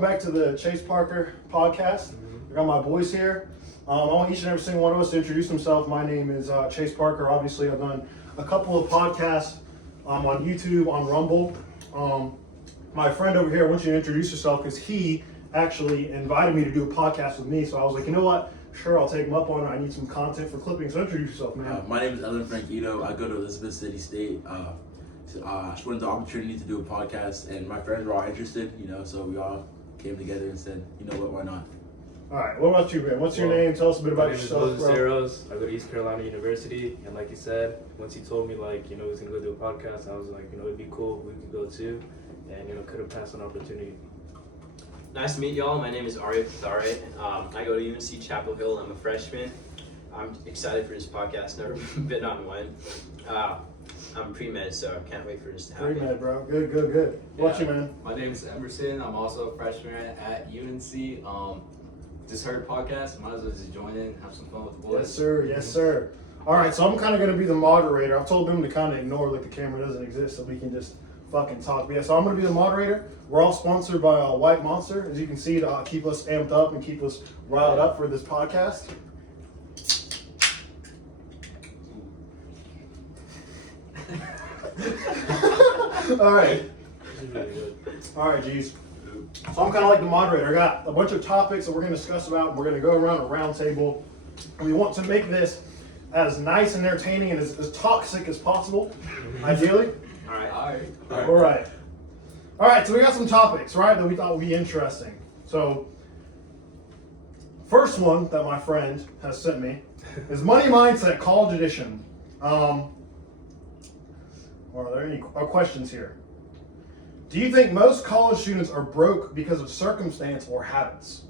Back to the Chase Parker podcast. I got my boys here. I want each and every single one of us to introduce themselves. My name is Chase Parker. Obviously, I've done a couple of podcasts on YouTube, on Rumble. My friend over here, I want you to introduce yourself because he actually invited me to do a podcast with me. So I was like, you know what? Sure, I'll take him up on it. I need some content for clipping. So introduce yourself, man. My name is Ellen Franquito. I go to Elizabeth City State. I just wanted the opportunity to do a podcast, and my friends were all interested, so we all came together and said, you know what, why not? All right, what about you, man? What's your name? Tell us a bit about yourself, My name is Moses Eros. I go to East Carolina University, and like you said, once he told me, he was going to go do a podcast, I was like, it'd be cool if we could go too, and, couldn't pass an opportunity. Nice to meet y'all. My name is Arya Pathare. I go to UNC Chapel Hill. I'm a freshman. I'm excited for this podcast. Never been on one. I'm pre-med, so I can't wait for this to happen. Pre-med, bro. Good. What's your man? My name is Emerson. I'm also a freshman at UNC. Just heard podcast. Might as well just join in, have some fun with the boys. Yes, sir. All right, so I'm kind of going to be the moderator. I've told them to kind of ignore like the camera doesn't exist so we can just fucking talk. But yeah, so I'm going to be the moderator. We're all sponsored by White Monster, as you can see, to keep us amped up and keep us riled up for this podcast. All right. All right, geez. So I'm kind of like the moderator. I got a bunch of topics that we're going to discuss about. We're going to go around a round table. We want to make this as nice and entertaining and as toxic as possible, ideally. All All right. right, so we got some topics, right, that we thought would be interesting. So, first one that my friend has sent me is Money Mindset College Edition. Are there any questions here? Do you think most college students are broke because of circumstance or habits?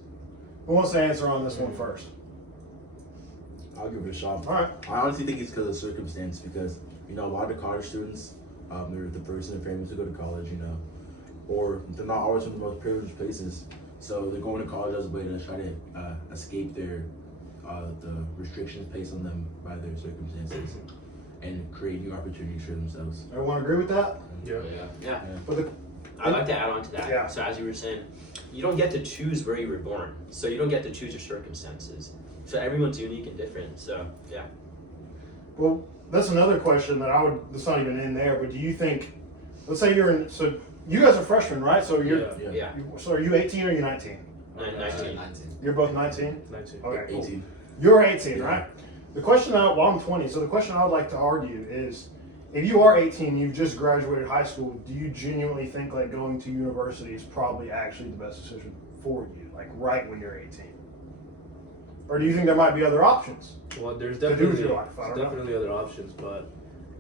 Who wants to answer on this one first? I'll give it a shot. All right. I honestly think it's because of circumstance, because, a lot of college students, they're the first in their family to go to college, or they're not always from the most privileged places. So they're going to college as a way to try to escape the restrictions placed on them by their circumstances and create new opportunities for themselves. Everyone agree with that? Yeah. But I'd like to add on to that. Yeah. So as you were saying, you don't get to choose where you were born. So you don't get to choose your circumstances. So everyone's unique and different. So, yeah. Well, that's another question that that's not even in there, but do you think, let's say so you guys are freshmen, right? So Yeah. So are you 18 or are you 19? 19. You're both 19? 19. Okay, cool. 18. You're 18, right? The question I'm 20, so the question I would like to argue is, if you are 18, you've just graduated high school, do you genuinely think like going to university is probably actually the best decision for you, like right when you're 18? Or do you think there might be other options? Well, there's do with definitely, your life, I don't know. definitely other options, but,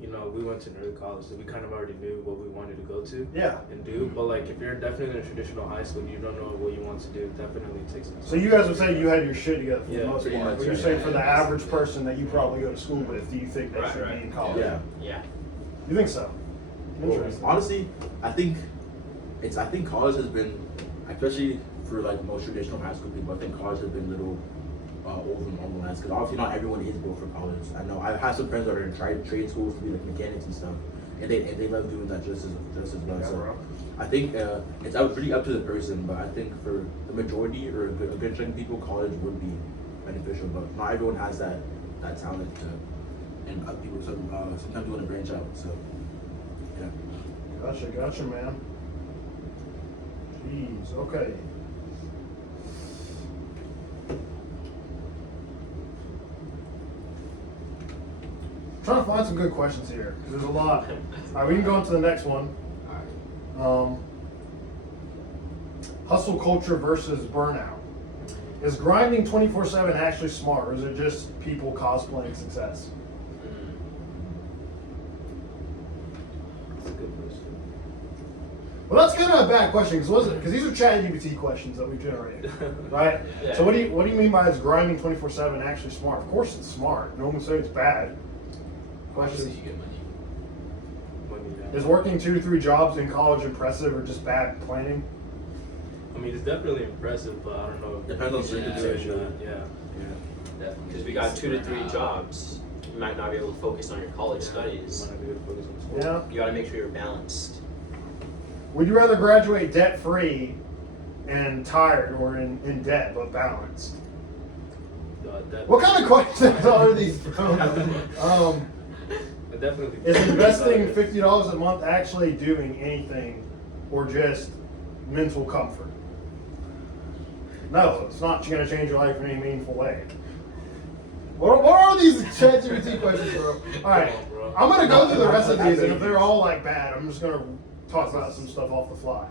we went to an early college, so we kind of already knew what we wanted to go to Yeah. and do. But, if you're definitely in a traditional high school and you don't know what you want to do, definitely takes some So you guys would say you had your shit together for the Yeah, most pretty part. much, But you're yeah. saying for the average person that you probably go to school with, do you think they Right, should right. be in college? Yeah. Yeah. You think so? Well, Interesting. honestly, I think college has been, especially for most traditional high school people, I think college has been a little over-normalized, because obviously not everyone is built for college. I know I've had some friends that are in trade schools to be mechanics and stuff, and they love doing that just as well. Yeah, So bro. I think it's really up to the person, but I think for the majority or a good chunk of people, college would be beneficial. But not everyone has that talent, and other people sometimes want to branch out. So yeah. Gotcha, man. Jeez, okay. Trying to find some good questions here, because there's a lot. All right, we can go on to the next one. Hustle culture versus burnout. Is grinding 24/7 actually smart, or is it just people cosplaying success? That's a good question. Well, that's kind of a bad question, because these are ChatGPT questions that we generated, right? Yeah. So what do you mean by is grinding 24/7 actually smart? Of course it's smart. No one would say it's bad. Obviously, you get money. Is working 2 to 3 jobs in college impressive or just bad planning? It's definitely impressive, but I don't know. Depends on if you should do circumstances. it, Yeah. Definitely. Because we got 2 to 3 jobs. You might not be able to focus on your college You studies. might not be able to focus on school. Yeah. You got to make sure you're balanced. Would you rather graduate debt free and tired or in debt but balanced? That- What kind of questions are these, bro? Definitely. Is investing $50 a month actually doing anything or just mental comfort? No, it's not going to change your life in any meaningful way. What are these ChatGPT questions, bro? All right, I'm going to go through the rest of these, and if they're all like bad, I'm just going to talk about some stuff off the fly.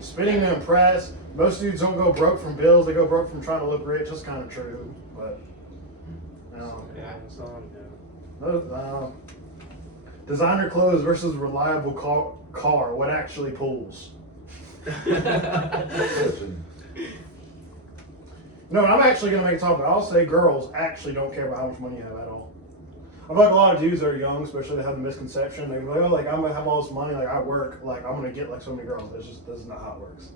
Spending to impress. Most dudes don't go broke from bills; they go broke from trying to look rich. That's kind of true, but no. Yeah, it's on, No, designer clothes versus reliable car. What actually pulls? No, I'm actually going to make a topic. I'll say girls actually don't care about how much money you have at all. I feel like a lot of dudes that are young, especially, they have the misconception. They're like, oh, like, I'm going to have all this money, like, I work, like, I'm going to get, like, so many girls. This is not how it works.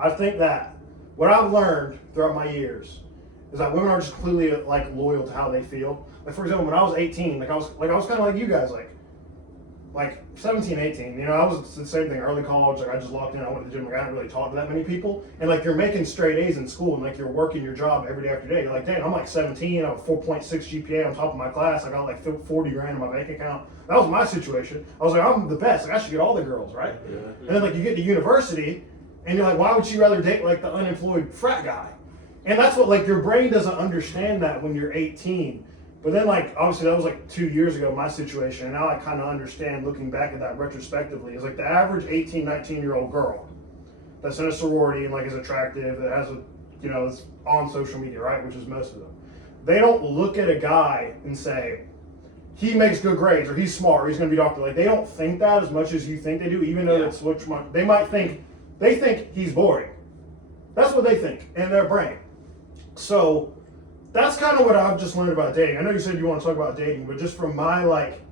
I think that what I've learned throughout my years is that women are just completely, like, loyal to how they feel. Like, for example, when I was 18, I was kind of like you guys, like 17, 18, you know, I was the same thing, early college, like I just locked in, I went to the gym, like I didn't really talk to that many people, and like you're making straight A's in school, and like you're working your job every day after day, you're like, dang, I'm like 17, I have a 4.6 GPA on top of my class, I got like 40 grand in my bank account. That was my situation. I was like, I'm the best, like I should get all the girls, right? Yeah. And then like you get to university, and you're like, why would you rather date like the unemployed frat guy? And that's what, like, your brain doesn't understand that when you're 18. But then, like, obviously that was like 2 years ago, my situation, and now I kind of understand looking back at that retrospectively. Is like the average 18, 19-year-old girl that's in a sorority and like is attractive, that has a, you know, is on social media, right, which is most of them. They don't look at a guy and say, he makes good grades, or he's smart, or he's going to be a doctor. Like, they don't think that as much as you think they do, even though it's which one. They might think, they think he's boring. That's what they think in their brain. So that's kind of what I've just learned about dating. I know you said you want to talk about dating, but just from my like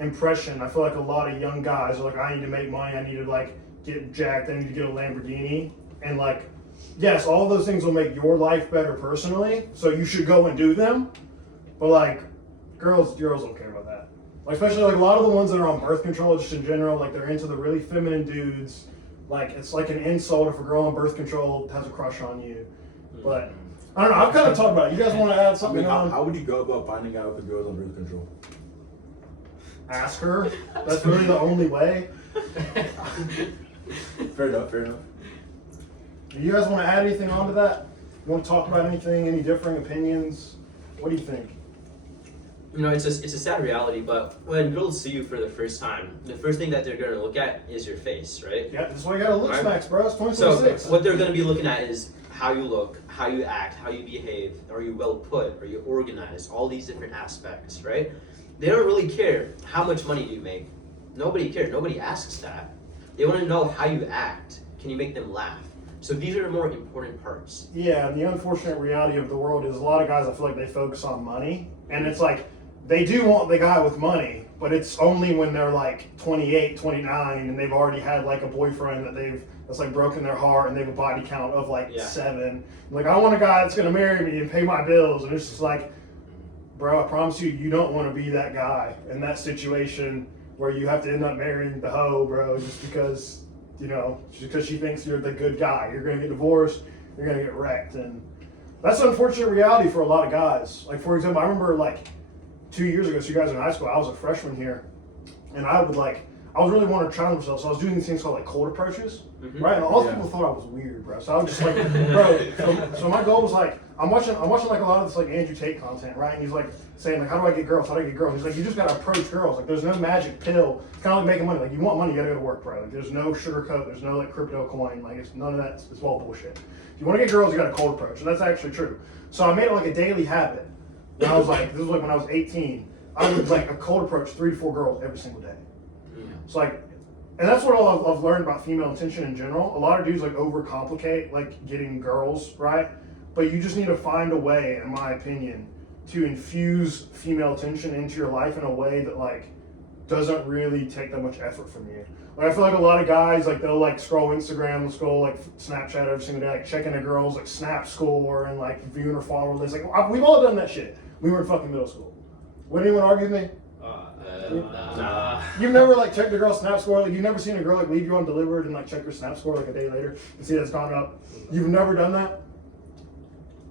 impression, I feel like a lot of young guys are like, I need to make money, I need to like get jacked, I need to get a Lamborghini, and like, yes, all those things will make your life better personally, so you should go and do them. But like, girls don't care about that. Like, especially like a lot of the ones that are on birth control, just in general, like they're into the really feminine dudes. Like, it's like an insult if a girl on birth control has a crush on you. But I don't know. I've kind of talked about it. You guys want to add I something mean, on? how would you go about finding out if a girl's on birth control? Ask her. That's really the only way. Fair enough, fair enough. Do you guys want to add anything onto that? You want to talk about anything? Any differing opinions? What do you think? You know, it's a sad reality, but when girls see you for the first time, the first thing that they're going to look at is your face, right? Yeah, that's why you got to look Right. smacks, bro. It's So 2026. what they're going to be looking at is how you look, how you act, how you behave. Are you well put? Are you organized? All these different aspects, right? They don't really care how much money do you make. Nobody cares. Nobody asks that. They want to know how you act. Can you make them laugh? So these are the more important parts. Yeah, and the unfortunate reality of the world is a lot of guys, I feel like they focus on money. And it's like, they do want the guy with money, but it's only when they're like 28, 29, and they've already had like a boyfriend that's like broken their heart, and they have a body count of like 7. Like, I want a guy that's gonna marry me and pay my bills, and it's just like, bro, I promise you, you don't want to be that guy in that situation where you have to end up marrying the hoe, bro, just because, you know, just because she thinks you're the good guy. You're gonna get divorced, you're gonna get wrecked, and that's an unfortunate reality for a lot of guys. Like, for example, I remember like 2 years ago, so you guys were in high school, I was a freshman here, and I was really wanting to challenge myself, so I was doing these things called like cold approaches, right? And all these people thought I was weird, bro. So I was just like, bro. So my goal was like, I'm watching like a lot of this like Andrew Tate content, right? And he's like saying like, how do I get girls? How do I get girls? He's like, you just gotta approach girls. Like, there's no magic pill. It's kind of like making money. Like, you want money, you gotta go to work, bro. Like, there's no sugarcoat. There's no like crypto coin. Like, it's none of that. It's all bullshit. If you want to get girls, you gotta cold approach, and that's actually true. So I made it like a daily habit. And I was like, this was like when I was 18. I would like a cold approach 3 to 4 girls every single day. So like, and that's what I've learned about female attention in general. A lot of dudes like overcomplicate like getting girls, right? But you just need to find a way, in my opinion, to infuse female attention into your life in a way that like doesn't really take that much effort from you. Like, I feel like a lot of guys, like, they'll like scroll Instagram, they'll scroll like Snapchat every single day, like checking a girl's like Snap score and like viewing her follower list. Like, we've all done that shit. We were in fucking middle school. Would anyone argue with me? Nah. You've never like checked a girl's snap score? Like you've never seen a girl like leave you undelivered and like check her snap score like a day later and see that's gone up? You've never done that?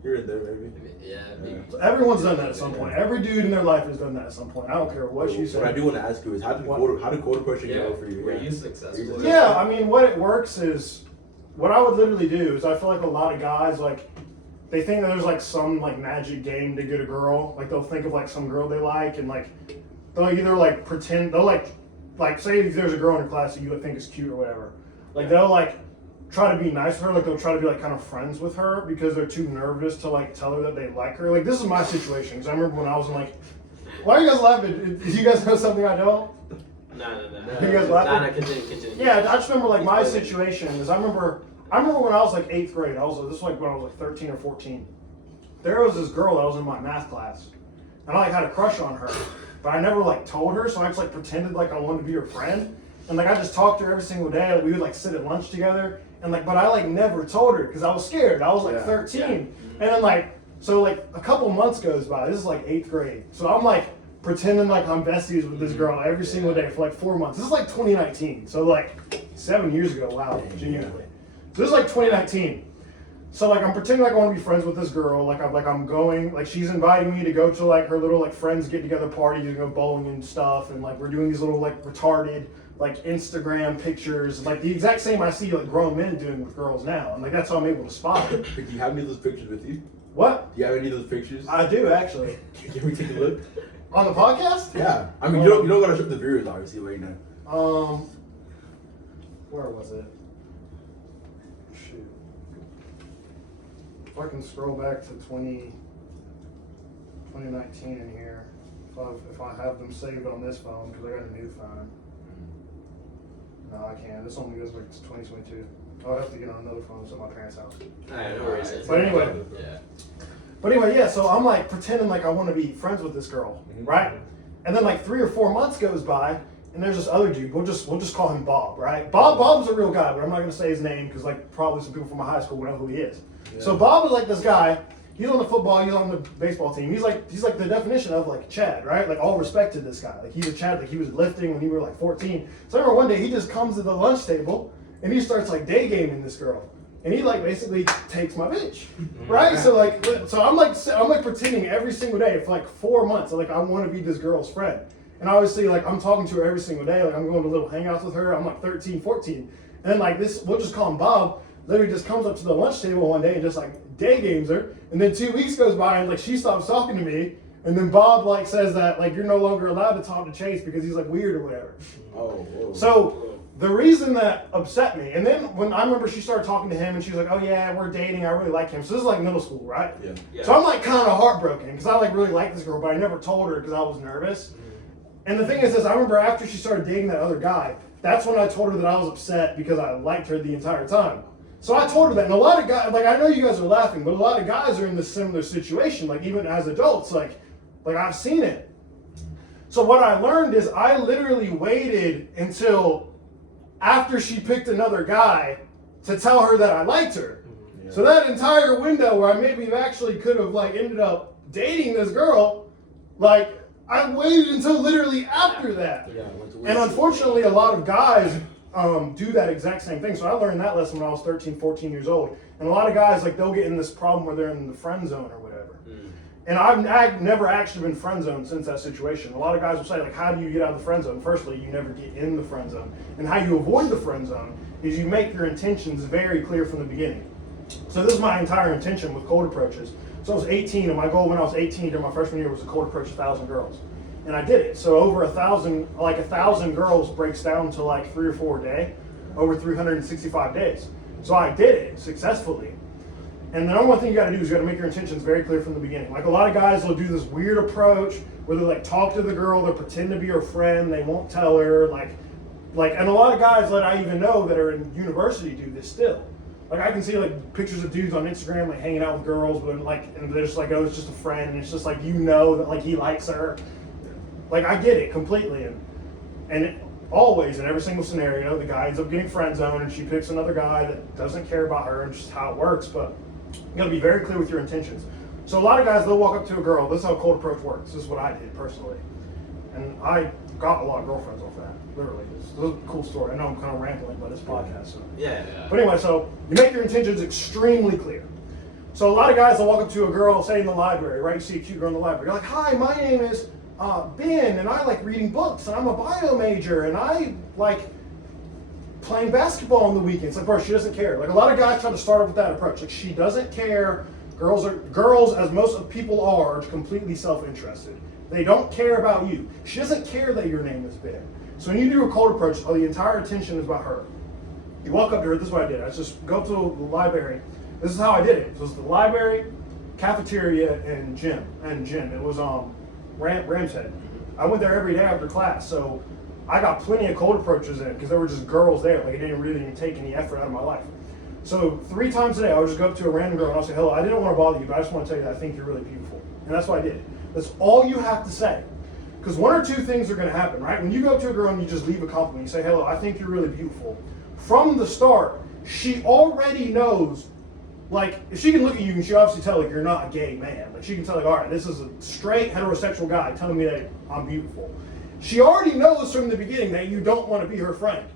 Here and there, maybe. Yeah, maybe. So everyone's done that at some point. Every dude in their life has done that at some point. I don't care what you say. What I do want to ask you is how did quota approaching Yeah, go for you? were you successful? Yeah, I mean, what it works is, what I would literally do is I feel like a lot of guys, like, they think that there's, like, some, like, magic game to get a girl. Like, they'll think of, like, some girl they like, and, like, they'll either, like, pretend, they'll, like, say if there's a girl in your class that you would think is cute or whatever. Like, they'll, like, try to be nice to her. Like, they'll try to be, like, kind of friends with her because they're too nervous to, like, tell her that they like her. Like, this is my situation, because I remember when I was in, like, why are you guys laughing? Do you guys know something I don't? No. You guys laughing? No, continue. Yeah, I just remember like my situation is I remember when I was like 8th grade. This was like when I was like 13 or 14. There was this girl that was in my math class, and I like had a crush on her, but I never like told her. So I just like pretended like I wanted to be her friend, and like I just talked to her every single day. Like, we would like sit at lunch together, and like but I like never told her because I was scared. I was like 13, and then like so like a couple months goes by. This is like 8th grade, so I'm like pretending like I'm besties with this girl every single day for like 4 months. This is like 2019, so like 7 years ago. Wow, genuinely. So this is like 2019. So like I'm pretending like I want to be friends with this girl. Like I'm going, like she's inviting me to go to like her little like friends get together party, go bowling and stuff, and like we're doing these little like retarded like Instagram pictures, like the exact same I see like grown men doing with girls now, and like that's how I'm able to spot it. Do you have any of those pictures with you? What? Do you have any of those pictures? I do actually. Can we take a look? On the podcast? Yeah. I mean, you don't gotta show the viewers, obviously, but you know. Where was it? Shoot. If I can scroll back to 2019 in here, if I have them saved on this phone, because I got a new phone. No, I can't. This only goes back to 2022. I'll have to get on another phone. It's at my parents' house. Alright, no worries. But anyway. Yeah. But anyway, yeah, so I'm like pretending like I want to be friends with this girl, right? And then like 3 or 4 months goes by, and there's this other dude. We'll just call him Bob, right? Bob's a real guy, but I'm not gonna say his name because like probably some people from my high school will know who he is. Yeah. So Bob is like this guy. He's on the football, he's on the baseball team. He's like the definition of like Chad, right? Like all respect to this guy. Like he's a Chad. Like he was lifting when he were like 14. So I remember one day he just comes to the lunch table and he starts like day gaming this girl. And he like basically takes my bitch, right? So I'm like pretending every single day for like 4 months. Like I want to be this girl's friend, and obviously like I'm talking to her every single day. Like I'm going to little hangouts with her. I'm like 13, 14, and then like this, we'll just call him Bob. Literally just comes up to the lunch table one day and just like day games her. And then 2 weeks goes by and like she stops talking to me. And then Bob like says that like you're no longer allowed to talk to Chase because he's like weird or whatever. Oh. Whoa. So. The reason that upset me, and then when I remember she started talking to him and she was like, oh yeah, we're dating, I really like him. So this is like middle school, right? Yeah. So I'm like kind of heartbroken because I like really like this girl, but I never told her because I was nervous. And the thing is this, I remember after she started dating that other guy, that's when I told her that I was upset because I liked her the entire time. So I told her that, and a lot of guys, like I know you guys are laughing, but a lot of guys are in this similar situation, like even as adults, like I've seen it. So what I learned is I literally waited until after she picked another guy to tell her that I liked her. Yeah. So that entire window where I maybe actually could have like ended up dating this girl, like I waited until literally after that. Yeah, and unfortunately a lot of guys do that exact same thing. So I learned that lesson when I was 13, 14 years old. And a lot of guys like they'll get in this problem where they're in the friend zone or whatever. And I've never actually been friend zoned since that situation. A lot of guys will say, like, how do you get out of the friend zone? Firstly, you never get in the friend zone. And how you avoid the friend zone is you make your intentions very clear from the beginning. So this is my entire intention with cold approaches. So I was 18, and my goal when I was 18 during my freshman year was to cold approach 1,000 girls. And I did it. So over 1,000, like 1,000 girls breaks down to like 3 or 4 a day, over 365 days. So I did it successfully. And the number one thing you got to do is you got to make your intentions very clear from the beginning. Like a lot of guys will do this weird approach where they like talk to the girl, they pretend to be her friend, they won't tell her, and a lot of guys that I even know that are in university do this still. Like I can see like pictures of dudes on Instagram like hanging out with girls, but and they're just like, oh, it's just a friend, and it's just like that like he likes her. Like I get it completely, and always in every single scenario, the guy ends up getting friend zoned, and she picks another guy that doesn't care about her, and just how it works, but. You gotta be very clear with your intentions. So a lot of guys, they'll walk up to a girl. This is how cold approach works. This is what I did personally. And I got a lot of girlfriends off that. Literally, it's a cool story. I know I'm kind of rambling, but it's podcast. So. Yeah. But anyway, so you make your intentions extremely clear. So a lot of guys will walk up to a girl, say in the library, right? You see a cute girl in the library. You're like, hi, my name is Ben, and I like reading books, and I'm a bio major, and I like playing basketball on the weekends. Like, bro, she doesn't care. Like, a lot of guys try to start off with that approach. Like, she doesn't care. Girls, as most of people are completely self-interested. They don't care about you. She doesn't care that your name is Ben. So when you do a cold approach, the entire attention is about her. You walk up to her, this is what I did. I just go to the library. This is how I did it. It was the library, cafeteria, and gym. It was Ram's Head. I went there every day after class, so I got plenty of cold approaches in because there were just girls there. Like, it didn't really take any effort out of my life. So 3 times a day, I would just go up to a random girl and I'll say, hello, I didn't want to bother you, but I just want to tell you that I think you're really beautiful. And that's what I did. That's all you have to say. Because one or two things are going to happen, right? When you go up to a girl and you just leave a compliment, you say, hello, I think you're really beautiful. From the start, she already knows, like, if she can look at you and she obviously tell, like, you're not a gay man. Like, she can tell, like, all right, this is a straight heterosexual guy telling me that I'm beautiful. She already knows from the beginning that you don't want to be her friend.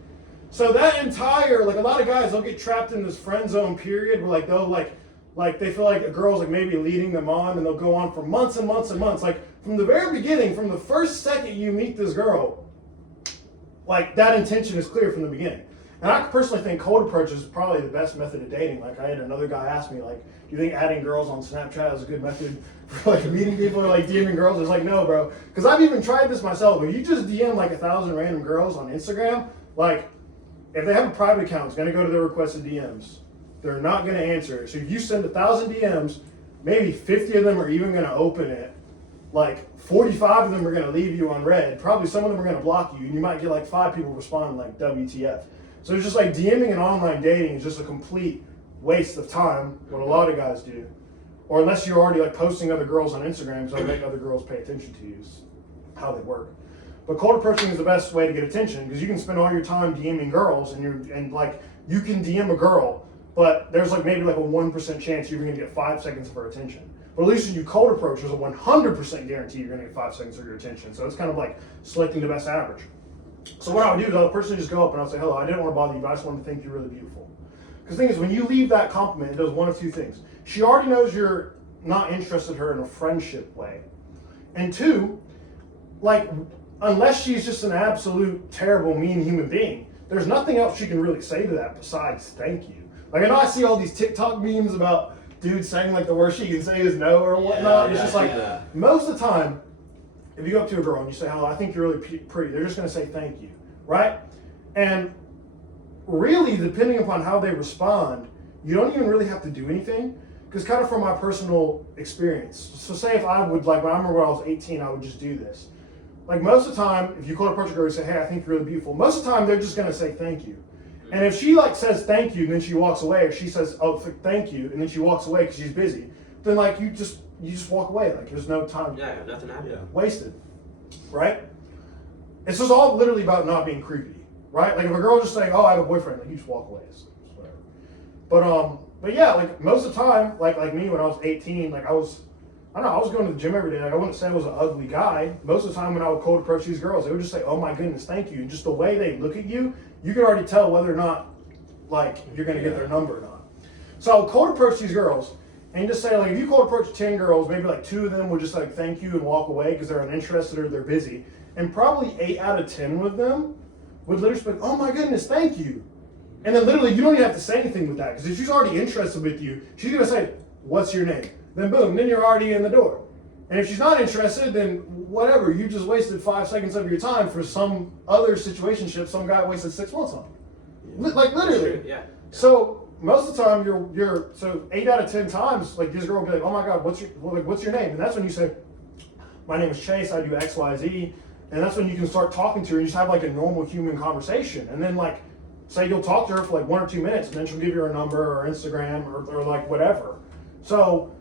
So that entire, like, a lot of guys, they'll get trapped in this friend zone period where, like, they'll, like they feel like a girl's, like, maybe leading them on, and they'll go on for months and months and months. Like, from the very beginning, from the first second you meet this girl, like, that intention is clear from the beginning. And I personally think cold approach is probably the best method of dating. Like, I had another guy ask me, like, do you think adding girls on Snapchat is a good method for, like, meeting people or, like, DMing girls? I was like, no, bro. Because I've even tried this myself. If you just DM, like, 1,000 random girls on Instagram, like, if they have a private account, it's going to go to their requested DMs. They're not going to answer it. So if you send 1,000 DMs, maybe 50 of them are even going to open it. Like, 45 of them are going to leave you on red. Probably some of them are going to block you. And you might get, like, 5 people responding, like, WTF. So it's just like DMing and online dating is just a complete waste of time, what a lot of guys do. Or unless you're already, like, posting other girls on Instagram, so make other girls pay attention to you is how they work. But cold approaching is the best way to get attention because you can spend all your time DMing girls and like, you can DM a girl, but there's, like, maybe, like, a 1% chance you're going to get 5 seconds of her attention. But at least when you cold approach, there's a 100% guarantee you're going to get 5 seconds of your attention. So it's kind of like selecting the best average. So what I would do is I would personally just go up and I'll say, hello, I didn't want to bother you, but I just wanted to think you're really beautiful. Because the thing is, when you leave that compliment, it does one of two things. She already knows you're not interested in her in a friendship way. And 2, like, unless she's just an absolute terrible, mean human being, there's nothing else she can really say to that besides thank you. Like, I know I see all these TikTok memes about dudes saying, like, the worst she can say is no or whatnot. It's just like, most of the time, if you go up to a girl and you say, hello, I think you're really pretty, they're just going to say thank you, right? And really, depending upon how they respond, you don't even really have to do anything. Because kind of from my personal experience, so say if I would, like, when I remember when I was 18, I would just do this. Like, most of the time, if you cold approach a girl and say, hey, I think you're really beautiful, most of the time, they're just going to say thank you. And if she, like, says thank you and then she walks away, or she says, oh, thank you, and then she walks away because she's busy, then, like, you just walk away. Like, there's no time. Yeah, nothing happened. Wasted, right? It's just all literally about not being creepy, right? Like, if a girl just saying, oh, I have a boyfriend, like, you just walk away. It's whatever. But yeah, like, most of the time, like me when I was 18, like, I was going to the gym every day. Like, I wouldn't say I was an ugly guy. Most of the time when I would cold approach these girls, they would just say, oh my goodness, thank you. And just the way they look at you, you can already tell whether or not, like, you're going to get their number or not. So I would cold approach these girls and just say, like, if you cold approach 10 girls, maybe like 2 of them would just, like, thank you and walk away because they're uninterested or they're busy. And probably 8 out of 10 of them would literally be like, oh my goodness, thank you. And then literally you don't even have to say anything with that because if she's already interested with you, she's going to say, what's your name? Then boom, then you're already in the door. And if she's not interested, then whatever, you just wasted 5 seconds of your time for some other situationship some guy wasted 6 months on. Like, literally. Yeah. So most of the time so 8 out of 10 times, like, this girl will be like, oh my God, what's your name? And that's when you say, my name is Chase, I do X, Y, Z. And that's when you can start talking to her and just have, like, a normal human conversation. And then, like, say you'll talk to her for like 1 or 2 minutes and then she'll give you her number or Instagram or like whatever. So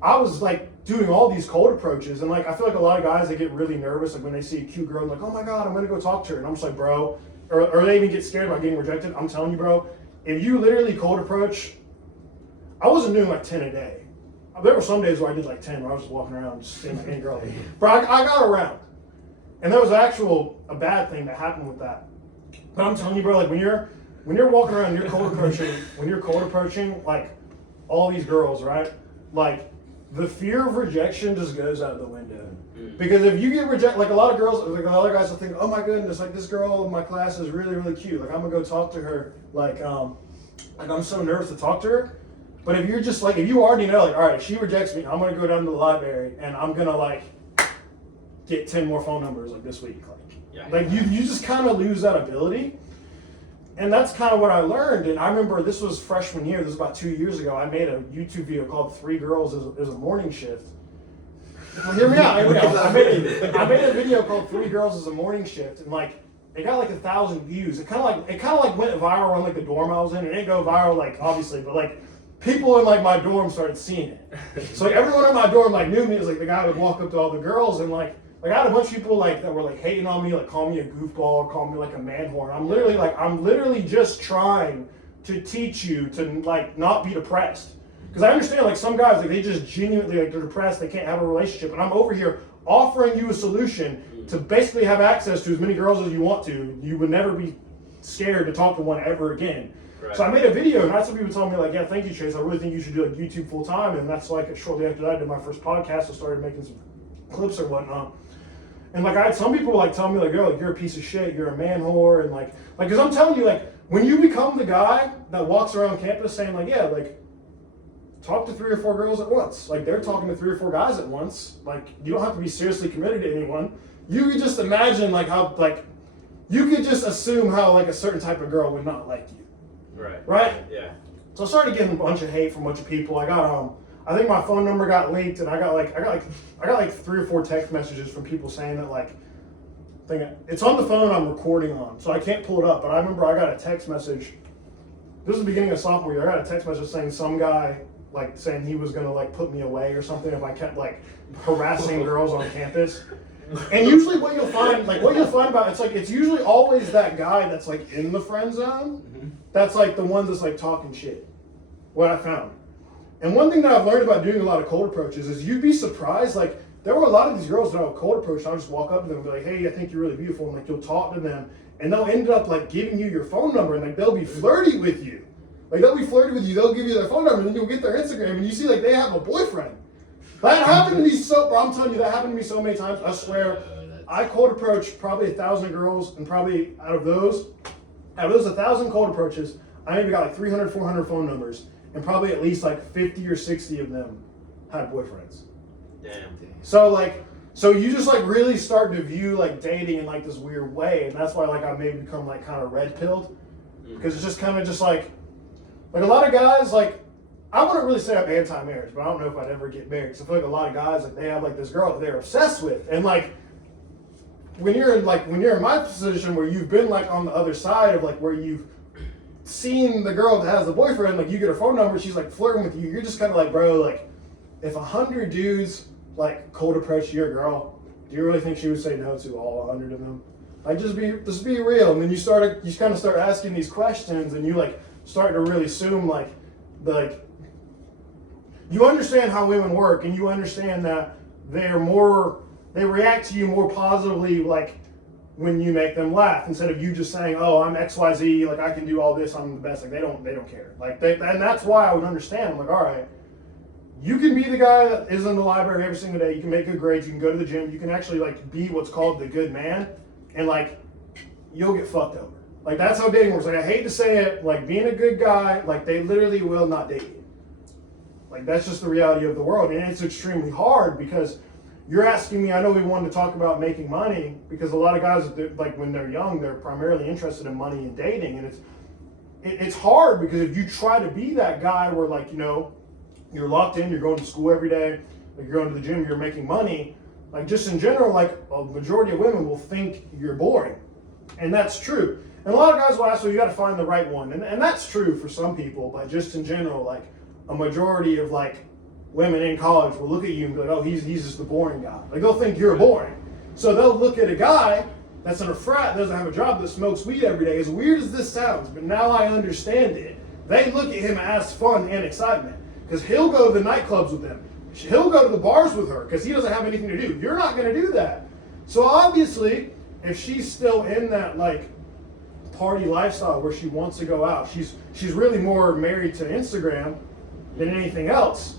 I was, like, doing all these cold approaches, and, like, I feel like a lot of guys, they get really nervous, like, when they see a cute girl, like, oh my God, I'm gonna go talk to her. And I'm just like, bro, or they even get scared about getting rejected. I'm telling you, bro, if you literally cold approach, I wasn't doing like 10 a day. There were some days where I did like 10 where I was just walking around just seeing like any girl. But I got around. And there was a bad thing that happened with that. But I'm telling you, bro, like when you're walking around, you're cold approaching, like all these girls, right? Like the fear of rejection just goes out the window. Because if you get rejected, like a lot of girls, like other guys will think, oh my goodness, like this girl in my class is really, really cute. Like I'm gonna go talk to her. Like I'm so nervous to talk to her. But if you're just like, if you already know, like, all right, if she rejects me, I'm gonna go down to the library and I'm gonna like get 10 more phone numbers like this week. Like you just kind of lose that ability. And that's kind of what I learned. And I remember this was freshman year. This was about 2 years ago. I made a YouTube video called 3 Girls is a Morning Shift. Well, hear me out. I made a video called 3 Girls is a Morning Shift, and like it got like 1,000 views. It kind of like went viral on like the dorm I was in. It didn't go viral like obviously, but like people in like my dorm started seeing it. So like, everyone in my dorm like knew me as like the guy who would walk up to all the girls, and like I had a bunch of people like that were like hating on me, like calling me a goofball, calling me like a man whore. I'm literally just trying to teach you to like not be depressed. Because I understand like some guys like they just genuinely like they're depressed, they can't have a relationship, and I'm over here offering you a solution to basically have access to as many girls as you want to. You would never be scared to talk to one ever again. Right. So I made a video, and I had some people telling me like, yeah, thank you, Chase. I really think you should do like YouTube full time. And that's like shortly after that I did my first podcast. I started making some clips or whatnot. And like I had some people like tell me like, yo, like you're a piece of shit, you're a man whore, and like because I'm telling you like when you become the guy that walks around campus saying like, yeah, like talk to 3 or 4 girls at once. Like they're talking to 3 or 4 guys at once. Like you don't have to be seriously committed to anyone. You could just imagine like how like you could just assume how like a certain type of girl would not like you. Right. Right? Yeah. So I started getting a bunch of hate from a bunch of people. I got I think my phone number got leaked, and I got like 3 or 4 text messages from people saying that like it's on the phone I'm recording on, so I can't pull it up. But I remember I got a text message. This was the beginning of sophomore year. I got a text message saying some guy like saying he was gonna like put me away or something if I kept like harassing girls on campus. And usually what you'll find about it's usually always that guy that's like in the friend zone. That's like the one that's like talking shit. What I found. And one thing that I've learned about doing a lot of cold approaches is you'd be surprised, like there were a lot of these girls that I would cold approach, and I'll just walk up to them and be like, hey, I think you're really beautiful, and like you'll talk to them, and they'll end up like giving you your phone number, and like they'll be flirty with you. Like they'll give you their phone number, and then you'll get their Instagram, and you see like they have a boyfriend. That happened to me I'm telling you, that happened to me so many times. I swear, I cold approached probably 1,000 girls, and probably out of those 1,000 cold approaches, I maybe got like 300, 400 phone numbers, and probably at least like 50 or 60 of them had boyfriends. Damn. So you just like really start to view like dating in like this weird way, and that's why like I maybe become like kind of red pilled, because it's just kind of just like a lot of guys like I wouldn't really say I'm anti-marriage, but I don't know if I'd ever get married. Because I feel like a lot of guys like they have like this girl that they're obsessed with, and like when you're in my position where you've been like on the other side of like where you've seen the girl that has the boyfriend, like you get her phone number, she's like flirting with you. You're just kind of like, bro, like if 100 dudes like cold approach your girl, do you really think she would say no to all 100 of them? Like just be real. And then you kind of start asking these questions, and you like start to really assume like you understand how women work, and you understand that they react to you more positively like when you make them laugh, instead of you just saying, oh, I'm XYZ, like I can do all this, I'm the best. Like they don't care. Like and that's why I would understand. I'm like, all right, you can be the guy that is in the library every single day, you can make good grades, you can go to the gym, you can actually like be what's called the good man, and like you'll get fucked over. Like that's how dating works. Like I hate to say it, like being a good guy, like they literally will not date you. Like that's just the reality of the world, and it's extremely hard because you're asking me. I know we wanted to talk about making money because a lot of guys, like when they're young, they're primarily interested in money and dating, and it's hard because if you try to be that guy where like you're locked in, you're going to school every day, like you're going to the gym, you're making money, like just in general, like a majority of women will think you're boring, and that's true. And a lot of guys will ask, well, you got to find the right one, and that's true for some people, but just in general, like a majority of like women in college will look at you and be like, oh, he's just the boring guy. Like they'll think you're boring. So they'll look at a guy that's in a frat, doesn't have a job, that smokes weed every day. As weird as this sounds, but now I understand it. They look at him as fun and excitement because he'll go to the nightclubs with them. He'll go to the bars with her because he doesn't have anything to do. You're not going to do that. So obviously, if she's still in that like party lifestyle where she wants to go out, she's really more married to Instagram than anything else,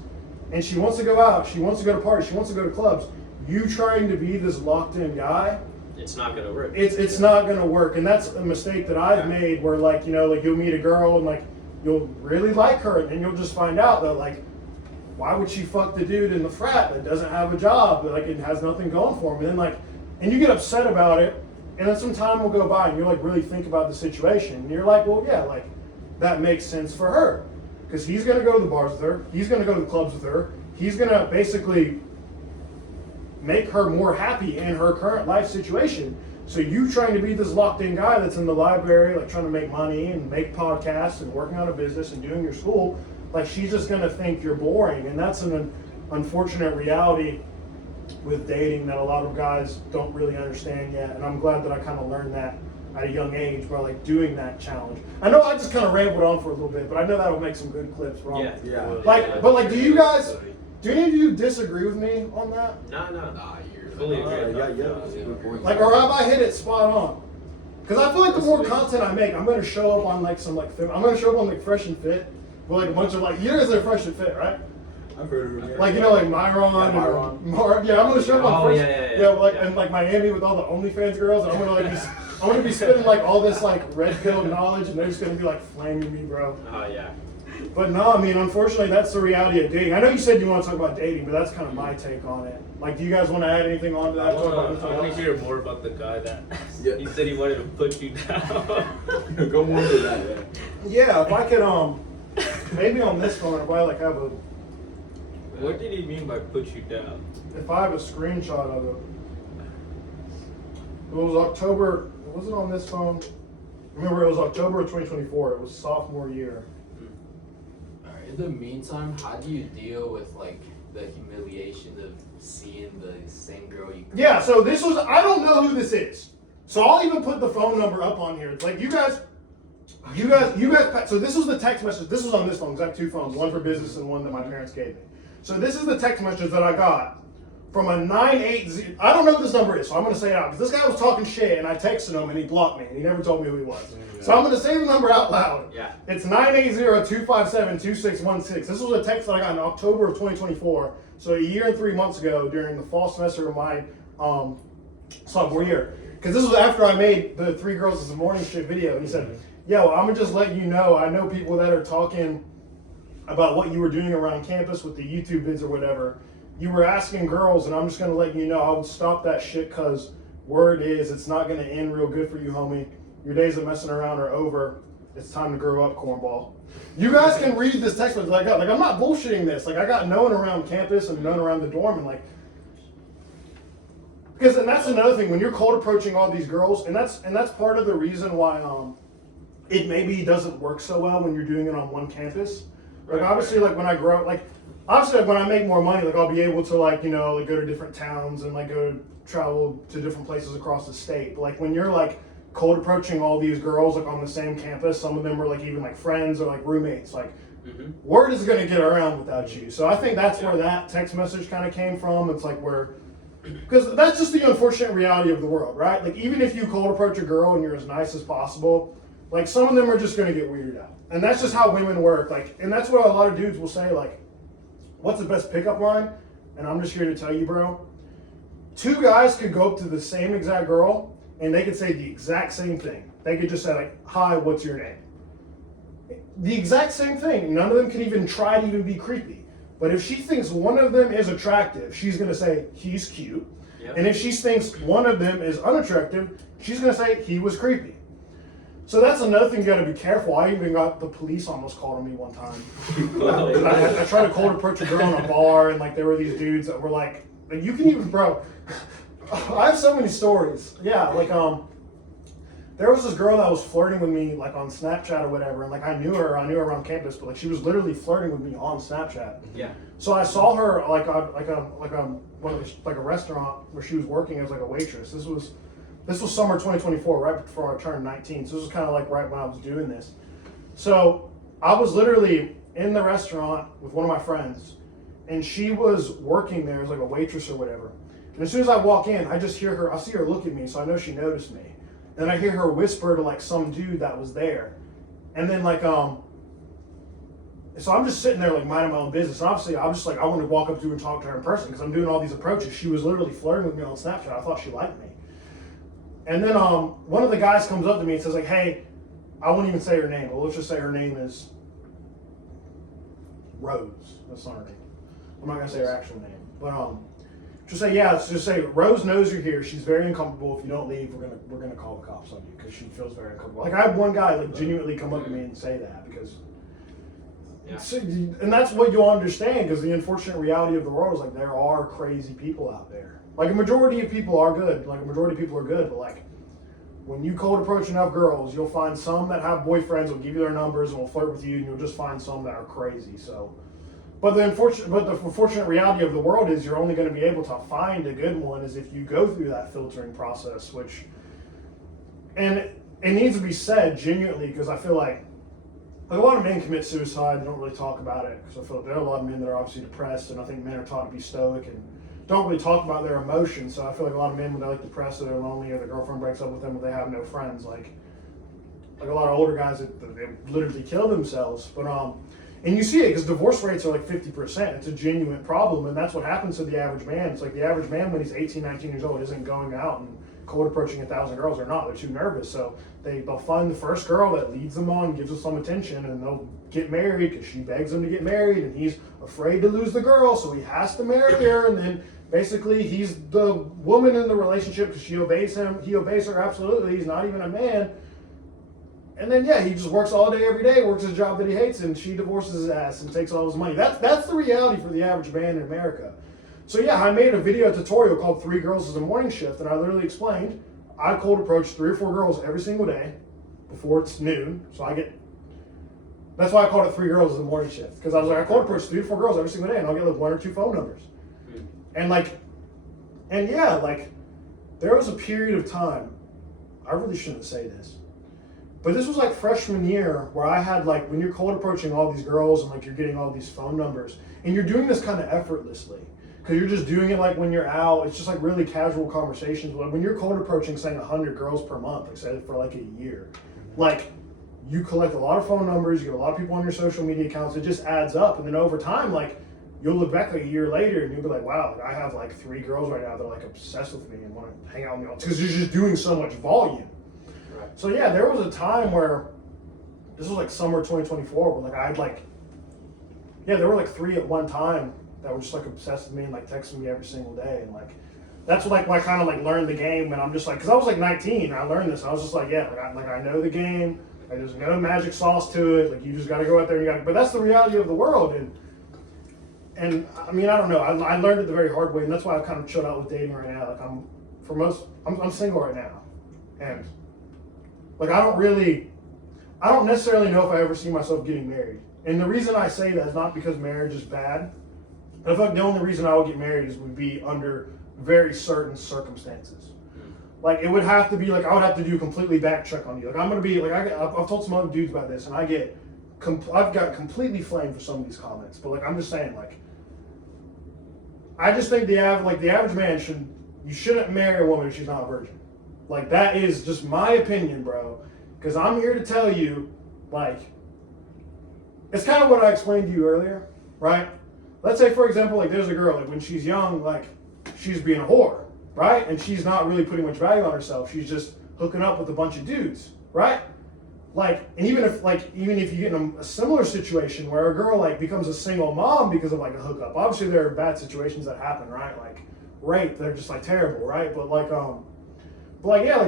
and she wants to go out, she wants to go to parties, she wants to go to clubs. You trying to be this locked in guy, It's not gonna work. it's not gonna work, and that's a mistake that I've made. Where like like you'll meet a girl and like you'll really like her, and then you'll just find out that like, why would she fuck the dude in the frat that doesn't have a job, that like it has nothing going for him, and then like, and you get upset about it, and then some time will go by, and you like really think about the situation, and you're like, well, yeah, like that makes sense for her, because he's gonna go to the bars with her, he's gonna go to the clubs with her, he's gonna basically make her more happy in her current life situation. So you trying to be this locked in guy that's in the library, like trying to make money and make podcasts and working on a business and doing your school, like she's just gonna think you're boring. And that's an unfortunate reality with dating that a lot of guys don't really understand yet. And I'm glad that I kind of learned that at a young age by like doing that challenge. I know I just kind of rambled on for a little bit, but I know that'll make some good clips, Ron. Yeah. Like, but like, do you guys, do any of you disagree with me on that? No. Nah, you're Fully agree. Like, or have I hit it spot on? Because I feel like the more content I make, I'm going to show up on like some like, I'm going to show up on like Fresh and Fit with like a bunch of like, you guys are Fresh and Fit, right? I've heard of it. Like, you know, like Myron. Yeah, and Myron. yeah, I'm going to show up on Oh, Fresh. yeah. Like, and like Miami with all the OnlyFans girls. And I'm going to like, I'm going to be spitting like all this like red pill knowledge, and they're just going to be like flaming me, bro. Oh yeah. But no, I mean, unfortunately, that's the reality of dating. I know you said you want to talk about dating, but that's kind of my take on it. Like, do you guys want to add anything on to that? I Talk about want anything to else? hear more about the guy that Yeah. he said he wanted to put you down. Go more into that. Yeah, if I could, maybe on this phone, if I like have a, What did he mean by put you down? if I have a screenshot of it. It was October. Was it on this phone? Remember, it was October of 2024. It was sophomore year. Alright, in the meantime, how do you deal with like the humiliation of seeing the same girl you Yeah. So this was. I don't know who this is. So I'll even put the phone number up on here. It's like you guys. So this was the text message. This was on this phone. 'Cause I have two phones, one for business and one that my parents gave me. So this is the text message that I got from a 980. I don't know what this number is, so I'm going to say it out. Because this guy was talking shit, and I texted him, and he blocked me, and he never told me who he was. So I'm going to say the number out loud. Yeah. It's 980-257-2616. This was a text that I got in October of 2024, so a year and 3 months ago during the fall semester of my sophomore year. Because this was after I made the Three Girls is a Morning shit video, and he said, "Yeah, well, I'm gonna just let you know. I know people that are talking about what you were doing around campus with the YouTube vids or whatever. You were asking girls, and I'm just gonna let you know I would stop that shit because word is it's not gonna end real good for you, homie. Your days of messing around are over. It's time to grow up, cornball." You guys can read this text message I got. Like, I'm not bullshitting this. Like, I got known around campus and known around the dorm, and like, because and that's another thing when you're cold approaching all these girls, and that's part of the reason why it maybe doesn't work so well when you're doing it on one campus. Like, obviously, like when I grow, like obviously like, when I make more money, like I'll be able to like like go to different towns and like go travel to different places across the state. But like when you're like cold approaching all these girls like on the same campus, some of them are like even like friends or like roommates, like. Word is gonna get around without you. So I think that's where that text message kind of came from. It's like because that's just the unfortunate reality of the world, right? Like even if you cold approach a girl and you're as nice as possible, like some of them are just gonna get weirded out. And that's just how women work. Like, and that's what a lot of dudes will say, like, what's the best pickup line? And I'm just here to tell you, bro. Two guys could go up to the same exact girl and they could say the exact same thing. They could just say like, "Hi, what's your name?" The exact same thing. None of them can even try to even be creepy. But if she thinks one of them is attractive, she's going to say, "He's cute." Yep. And if she thinks one of them is unattractive, she's going to say, "He was creepy." So that's another thing you got to be careful. I even got the police almost called on me one time. I tried to cold approach a girl in a bar, and like there were these dudes that were like you can even, bro. I have so many stories. Yeah, like there was this girl that was flirting with me like on Snapchat or whatever, and like I knew her around campus, but like she was literally flirting with me on Snapchat. Yeah. So I saw her like a restaurant where she was working as like a waitress. This was summer 2024, right before I turned 19. So this was kind of like right when I was doing this. So I was literally in the restaurant with one of my friends, and she was working there as like a waitress or whatever. And as soon as I walk in, I just hear her, I see her look at me, so I know she noticed me. And I hear her whisper to like some dude that was there. And then like, so I'm just sitting there like minding my own business. And obviously I was just like, I want to walk up to her and talk to her in person because I'm doing all these approaches. She was literally flirting with me on Snapchat. I thought she liked me. And then one of the guys comes up to me and says like, hey, I won't even say her name, but let's just say her name is Rose. That's not her name. I'm not gonna say her actual name. But just say Rose knows you're here. She's very uncomfortable. If you don't leave, we're gonna call the cops on you because she feels very uncomfortable. Like I had one guy like genuinely come up to me and say that because, and that's what you'll understand because the unfortunate reality of the world is like there are crazy people out there. Like a majority of people are good. Like a majority of people are good, but like when you cold approach enough girls, you'll find some that have boyfriends will give you their numbers and will flirt with you, and you'll just find some that are crazy. So. But the unfortunate reality of the world is you're only going to be able to find a good one is if you go through that filtering process, and it needs to be said genuinely because I feel like a lot of men commit suicide. They don't really talk about it because I feel like there are a lot of men that are obviously depressed, and I think men are taught to be stoic and don't really talk about their emotions. So I feel like a lot of men when they're like depressed or they're lonely or their girlfriend breaks up with them or they have no friends, like a lot of older guys that they literally kill themselves. But and you see it because divorce rates are like 50%. It's a genuine problem, and that's what happens to the average man. It's like the average man when he's 18, 19 years old isn't going out and cold approaching 1,000 girls or not. They're too nervous. So they'll find the first girl that leads them on, gives them some attention, and they'll get married because she begs him to get married, and he's afraid to lose the girl, so he has to marry her, and then basically he's the woman in the relationship because she obeys him. He obeys her absolutely. He's not even a man. And then he just works all day, every day, works his job that he hates, and she divorces his ass and takes all his money. That's the reality for the average man in America. So I made a video tutorial called 3 Girls is a Morning Shift, and I literally explained I cold approach 3 or 4 girls every single day before it's noon. So that's why I called it 3 Girls is a Morning Shift, because I was like, I cold approach 3 to 4 girls every single day, and I'll get like 1 or 2 phone numbers. And there was a period of time, I really shouldn't say this, but this was like freshman year where I had like, when you're cold approaching all these girls and like you're getting all these phone numbers and you're doing this kind of effortlessly because you're just doing it like when you're out, it's just like really casual conversations. But when you're cold approaching saying 100 girls per month, like say for like a year, like you collect a lot of phone numbers, you get a lot of people on your social media accounts, it just adds up. And then over time, like you'll look back like a year later and you'll be like, wow, I have like 3 girls right now that are like obsessed with me and want to hang out with me because you're just doing so much volume. So there was a time where, this was like summer 2024, where like I had like, there were like 3 at one time that were just like obsessed with me and like texting me every single day. And like, that's when I kind of like learned the game. And I'm just like, cause I was like 19 and I learned this. I was just like, I know the game. Like, there's no magic sauce to it. Like you just got to go out there and but that's the reality of the world. And I mean, I don't know. I learned it the very hard way. And that's why I've kind of chilled out with dating right now. Like I'm single right now. And like, I don't necessarily know if I ever see myself getting married. And the reason I say that is not because marriage is bad. I feel like the only reason I would get married would be under very certain circumstances. Like, it would have to be, like, I would have to do a completely back check on you. Like, I'm going to be, like, I've told some other dudes about this, and I've got completely flamed for some of these comments. But, like, I'm just saying, like, I just think the average man you shouldn't marry a woman if she's not a virgin. Like, that is just my opinion, bro. Because I'm here to tell you, like, it's kind of what I explained to you earlier, right? Let's say, for example, like, there's a girl, like, when she's young, like, she's being a whore, right? And she's not really putting much value on herself. She's just hooking up with a bunch of dudes, right? Like, and even if you get in a similar situation where a girl, like, becomes a single mom because of, like, a hookup, obviously there are bad situations that happen, right? Like, rape, they're just, like, terrible, right? But, like,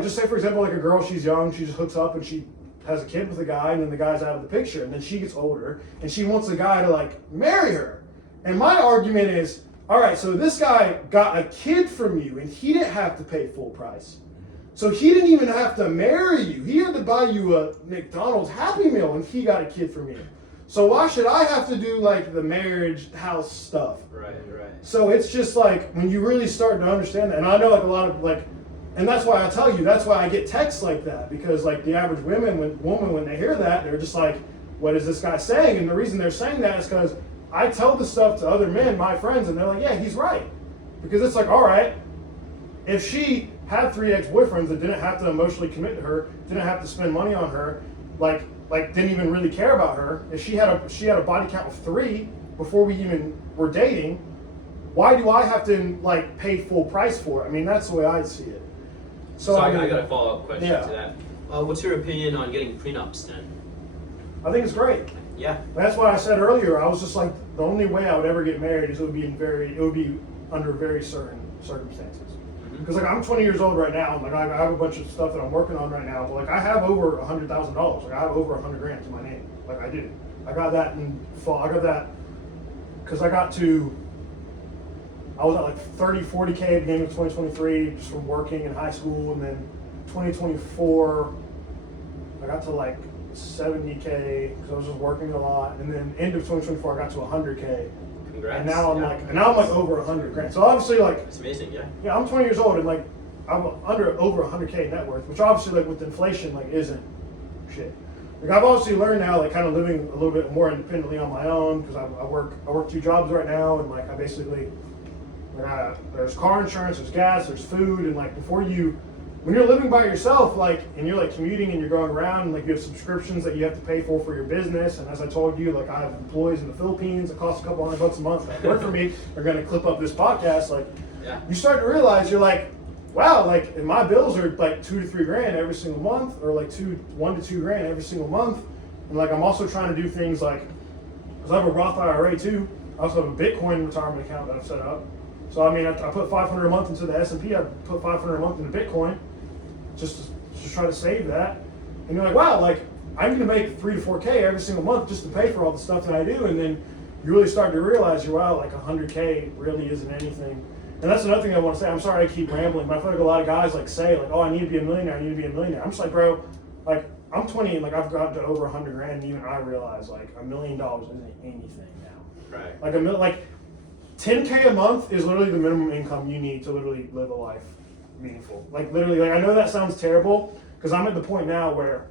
just say, for example, like a girl, she's young, she just hooks up and she has a kid with a guy, and then the guy's out of the picture, and then she gets older, and she wants a guy to, like, marry her. And my argument is, all right, so this guy got a kid from you, and he didn't have to pay full price. So he didn't even have to marry you. He had to buy you a McDonald's Happy Meal, and he got a kid from you. So why should I have to do, like, the marriage house stuff? Right. So it's just, like, when you really start to understand that, and I know, like, a lot of, like, and that's why I tell you, that's why I get texts like that, because like the average woman when they hear that, they're just like, what is this guy saying? And the reason they're saying that is because I tell this stuff to other men, my friends, and they're like, yeah, he's right. Because it's like, all right, if she had 3 ex-boyfriends that didn't have to emotionally commit to her, didn't have to spend money on her, like didn't even really care about her, if she had a body count of 3 before we even were dating, why do I have to like pay full price for it? I mean, that's the way I see it. So I I got a follow-up question Yeah. to that. What's your opinion on getting prenups then? I think it's great. Yeah. That's why I said earlier. I was just like, the only way I would ever get married is it would be under very certain circumstances. Because like I'm 20 years old right now, and like I have a bunch of stuff that I'm working on right now, but like I have over $100,000. Like I have over 100 grand to my name. Like I do. I got that in fall. I got that because I was at like 30, 40K at the beginning of 2023 just from working in high school, and then 2024 I got to like 70K because I was just working a lot, and then end of 2024 I got to 100K. Congrats. And now I'm like over 100 grand. So obviously like It's amazing, yeah. yeah, I'm 20 years old and like I'm over 100K net worth, which obviously like with inflation like isn't shit. Like I've obviously learned now like kind of living a little bit more independently on my own because I work 2 jobs right now, and like I basically there's car insurance, there's gas, there's food, and like when you're living by yourself, like, and you're like commuting and you're going around, and like you have subscriptions that you have to pay for your business. And as I told you, like I have employees in the Philippines that cost a couple $100 a month that work for me. They're going to clip up this podcast. Like, Yeah. you start to realize you're like, wow, like, and my bills are like 2 to 3 grand every single month, or like 1 to 2 grand every single month. And like, I'm also trying to do things like, because I have a Roth IRA too. I also have a Bitcoin retirement account that I've set up. So I mean, I put $500 a month into the S&P. I put $500 a month into Bitcoin. Just try to save that, and you're like, wow, like I'm gonna make 3 to 4K every single month just to pay for all the stuff that I do, and then you really start to realize wow, like 100K really isn't anything. And that's another thing I want to say. I'm sorry I keep rambling, but I feel like a lot of guys like say like, oh, I need to be a millionaire, I need to be a millionaire. I'm just like, bro, like I'm 20 and like I've got to over 100 grand, and even I realize like $1 million isn't anything now. Right. Like 10K a month is literally the minimum income you need to literally live a life meaningful. Like literally, like I know that sounds terrible because I'm at the point now where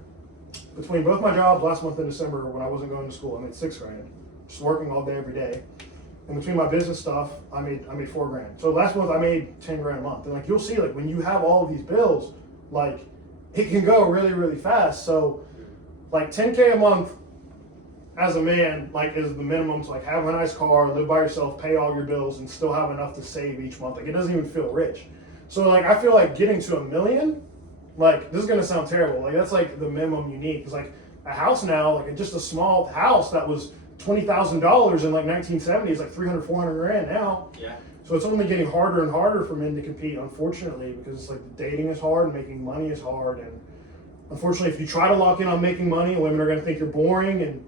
between both my jobs last month in December when I wasn't going to school, I made 6 grand, just working all day every day. And between my business stuff, I made 4 grand. So last month I made 10 grand a month. And like you'll see, like when you have all of these bills, like it can go really, really fast. So like 10K a month as a man, like is the minimum to like have a nice car, live by yourself, pay all your bills, and still have enough to save each month. Like it doesn't even feel rich. So like I feel like getting to $1 million, like this is gonna sound terrible. Like that's like the minimum you need. Because like a house now, like just a small house that was $20,000 in like 1970 is like 300, 400 grand now. Yeah. So it's only getting harder and harder for men to compete, unfortunately, because it's like dating is hard and making money is hard. And unfortunately, if you try to lock in on making money, women are gonna think you're boring. And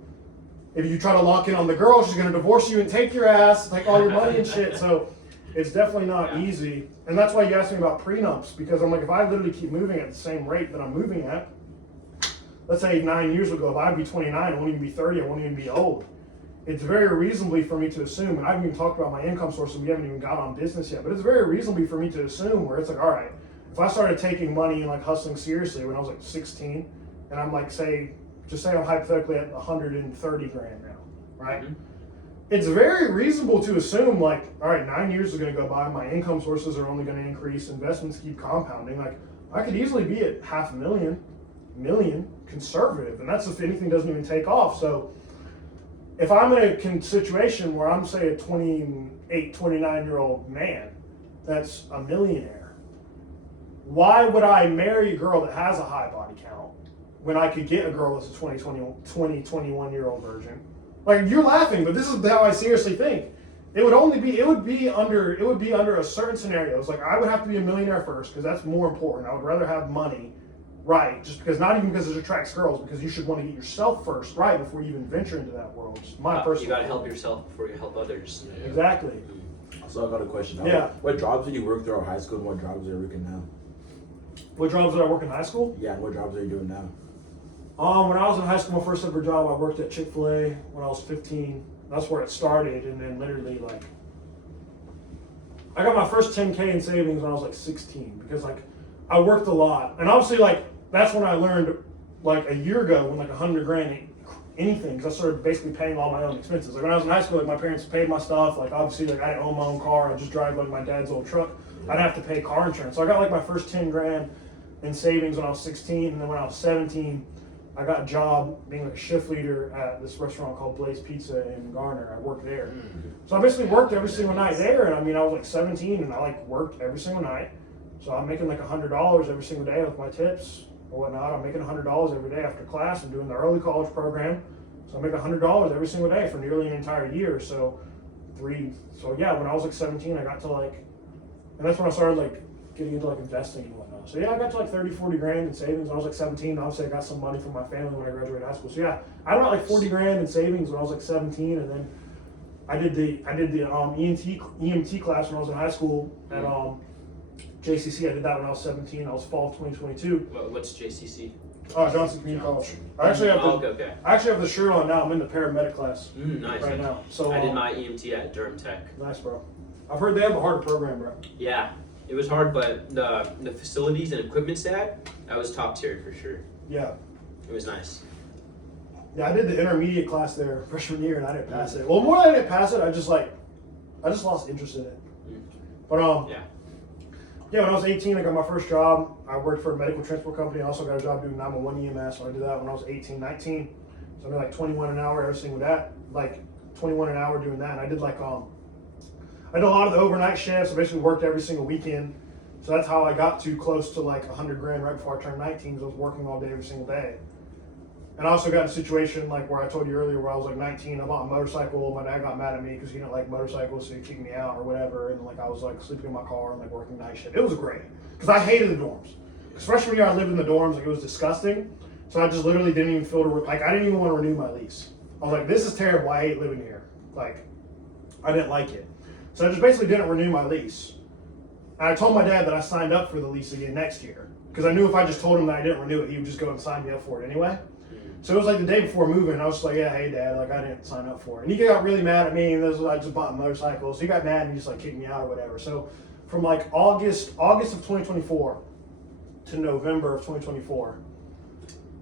if you try to lock in on the girl, she's gonna divorce you and take your ass, take all your money and shit. So it's definitely not easy. And that's why you asked me about prenups, because I'm like, if I literally keep moving at the same rate that I'm moving at, let's say 9 years ago, if I'd be 29, I won't even be 30, I won't even be old. It's very reasonably for me to assume, and I haven't even talked about my income sources, we haven't even got on business yet, but it's very reasonably for me to assume where it's like, all right, if I started taking money and like hustling seriously when I was like 16, and I'm like, just say I'm hypothetically at 130 grand now, right? Mm-hmm. It's very reasonable to assume like, all right, 9 years are going to go by, my income sources are only going to increase, investments keep compounding. Like I could easily be at $500,000, million conservative, and that's if anything doesn't even take off. So if I'm in a situation where I'm say a 28, 29-year-old man that's a millionaire, why would I marry a girl that has a high body count when I could get a girl that's a 21-year-old virgin? Like you're laughing, but this is how I seriously think. It would be under a certain scenario. It's like I would have to be a millionaire first because that's more important. I would rather have money, right? Just because, not even because it attracts girls, because you should want to get yourself first, right, before you even venture into that world. Just my personal. You gotta help yourself before you help others. Exactly. So I got a question. Yeah. What jobs did you work throughout high school, and what jobs are you working now? What jobs did I work in high school? Yeah, and what jobs are you doing now? When I was in high school, my first ever job, I worked at Chick-fil-A when I was 15. That's where it started, and then literally like, I got my first 10K in savings when I was like 16 because like I worked a lot, and obviously like that's when I learned like a year ago when like 100 grand anything because I started basically paying all my own expenses. Like when I was in high school, like my parents paid my stuff. Like obviously, like I didn't own my own car. I just drive like my dad's old truck. I'd have to pay car insurance. So I got like my first 10 grand in savings when I was 16, and then when I was 17, I got a job being like a shift leader at this restaurant called Blaze Pizza in Garner. I worked there. So I basically worked every single night there, and I mean I was like 17, and I like worked every single night. So I'm making like $100 every single day with my tips or whatnot. I'm making $100 every day after class. I'm doing the early college program, so I make $100 every single day for nearly an entire year. So yeah, when I was like 17, I got to like, and that's when I started like getting into like investing and whatnot. So yeah, I got to like 30, 40 grand in savings when I was like 17. Obviously, I got some money from my family when I graduated high school. So yeah, I got like 40 grand in savings when I was like 17, and then I did the EMT class when I was in high school at JCC. I did that when I was 17. I was fall of 2022. What's JCC? Johnson Community College. I actually have the shirt on now. I'm in the paramedic class Nice. right now. So I did my EMT at Durham Tech. nice, bro. I've heard they have a harder program, bro. Yeah, it was hard, but the facilities and equipment stack, that was top tier for sure. Yeah. It was nice. Yeah, I did the intermediate class there freshman year, and I didn't pass it. Well, more than I didn't pass it, I just lost interest in it. But yeah, when I was 18, I got my first job. I worked for a medical transport company. I also got a job doing 911 EMS. So I did that when I was 18, 19. So I made like 21 an hour, everything with that. Like 21 an hour doing that. And I did like I did a lot of the overnight shifts. I basically worked every single weekend. So that's how I got to close to like 100 grand right before I turned 19, because I was working all day every single day. And I also got in a situation like where I told you earlier where I was like 19, I bought a motorcycle. My dad got mad at me because he didn't like motorcycles, so he kicked me out or whatever. And like I was like sleeping in my car and like working night shift. It was great because I hated the dorms. Because freshman year I lived in the dorms, like it was disgusting. So I just literally didn't even feel like I didn't even want to renew my lease. I was like, this is terrible. I hate living here. Like I didn't like it. So I just basically didn't renew my lease. And I told my dad that I signed up for the lease again next year because I knew if I just told him that I didn't renew it, he would just go and sign me up for it anyway. So it was like the day before moving, I was just like, yeah, hey dad, like I didn't sign up for it. And he got really mad at me, and I just bought a motorcycle. So he got mad and he just like kicked me out or whatever. So from like August of 2024 to November of 2024,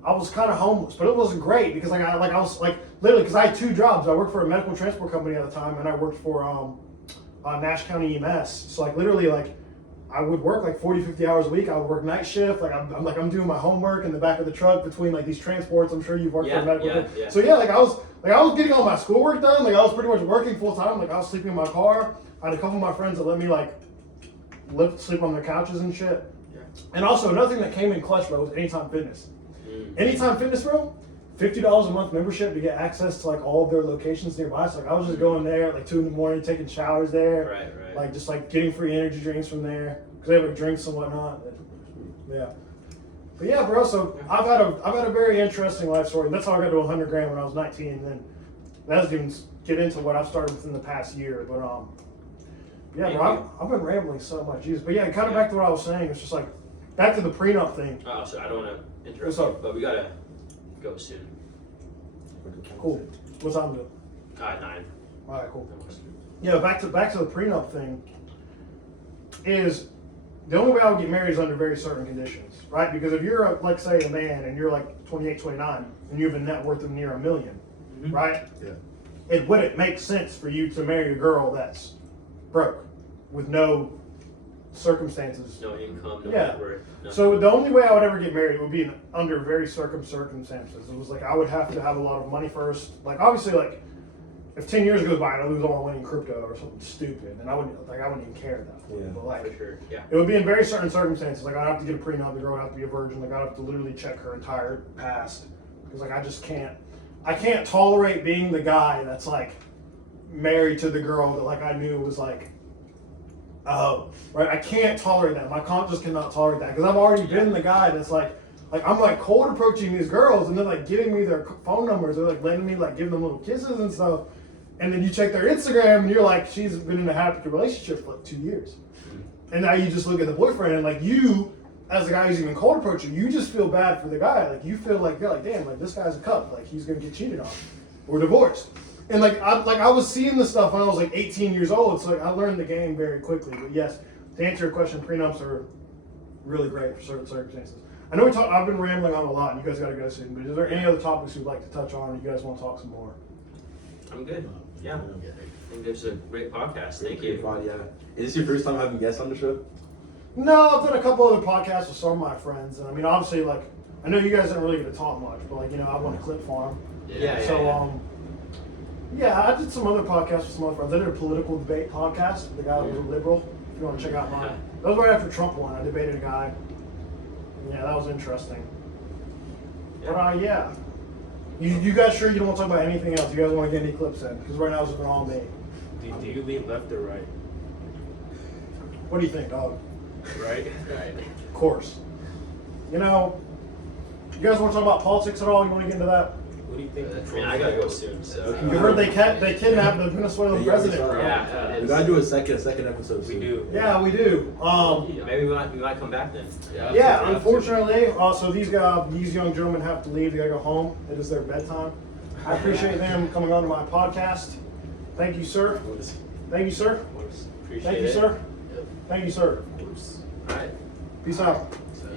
I was kind of homeless, but it wasn't great because I was literally, because I had two jobs. I worked for a medical transport company at the time, and I worked for Nash County EMS. So like literally like I would work like 40, 50 hours a week. I would work night shift. Like I'm doing my homework in the back of the truck between like these transports. I'm sure you've worked for a medical. Yeah. So yeah, I was getting all my schoolwork done. Like I was pretty much working full time. Like I was sleeping in my car. I had a couple of my friends that let me like sleep on their couches and shit. Yeah. And also another thing that came in clutch, bro, was Anytime Fitness. Anytime Fitness, bro, $50 a month membership to get access to like all of their locations nearby. So like I was just going there at like 2 a.m, taking showers there. Right. Like just like getting free energy drinks from there because they have like drinks and whatnot. Yeah. But yeah, bro. So I've had a very interesting life story. That's how I got to 100 grand when I was 19. And then that doesn't even get into what I've started within the past year. But yeah, bro, I've been rambling so much. Jesus. But yeah, kind of back to what I was saying. It's just like back to the prenup thing. Oh, so I don't want to interrupt What's up? you, but we gotta go soon. Cool. What time is it? 9. All right, cool. Yeah, back to the prenup thing is the only way I would get married is under very certain conditions, right? Because if you're, like, say, a man and you're like 28, 29, and you have a net worth of near $1 million, right? Yeah. It wouldn't make sense for you to marry a girl that's broke with no circumstances. No income, no Yeah. net worth. nothing. So the only way I would ever get married would be under very circumstances. It was like I would have to have a lot of money first. Like obviously, like if 10 years goes by and I lose all my money in crypto or something stupid, then I wouldn't even care at that point. Yeah. But like For sure, yeah. it would be in very certain circumstances. Like I'd have to get a prenup. The girl would have to be a virgin. Like I'd have to literally check her entire past because like I just can't. I can't tolerate being the guy that's like married to the girl that like I knew was like. Oh, right. I can't tolerate that. My conscience cannot tolerate that because I've already been the guy that's like I'm like cold approaching these girls and they're like giving me their phone numbers. They're like letting me like give them little kisses and stuff. And then you check their Instagram and you're like, she's been in a happy relationship for like 2 years. And now you just look at the boyfriend and like you, as the guy who's even cold approaching, you just feel bad for the guy. Like you feel like, you're like, damn, like this guy's a cup. Like he's gonna get cheated on or divorced. And like I was seeing this stuff when I was like 18 years old. So like I learned the game very quickly. But yes, to answer your question, prenups are really great for certain circumstances. I know I've been rambling on a lot, and you guys got to go soon. But is there any other topics you'd like to touch on? Or you guys want to talk some more? I'm good. Yeah. I think this is a great podcast. Thank Pretty you. fun, yeah. Is this your first time having guests on the show? No, I've done a couple other podcasts with some of my friends, and I mean, obviously, like I know you guys didn't really get to talk much, but like I went to Clip Farm, Yeah. so yeah, I did some other podcasts with some other friends. I did a political debate podcast with the guy that was a liberal. If you want to check out mine, that was right after Trump won. I debated a guy. Yeah, that was interesting. But yeah. You guys sure you don't want to talk about anything else? You guys want to get any clips in? Because right now it's been all me. Do you lean left or right? What do you think, dog? Right. Right. Of course. You guys want to talk about politics at all? You want to get into that? What do you think? I mean, I gotta go soon, so. You heard they kidnapped the Venezuelan president, right? Yeah. We gotta do a second episode We soon. do. Yeah, we do. Maybe we might come back then. Yeah, unfortunately, so these young gentlemen have to leave. They gotta go home. It is their bedtime. I appreciate them coming on to my podcast. Thank you, sir. Thank you, sir. Of course. Appreciate Thank you, it. sir. Thank you, sir. All right. Peace out.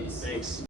Thanks.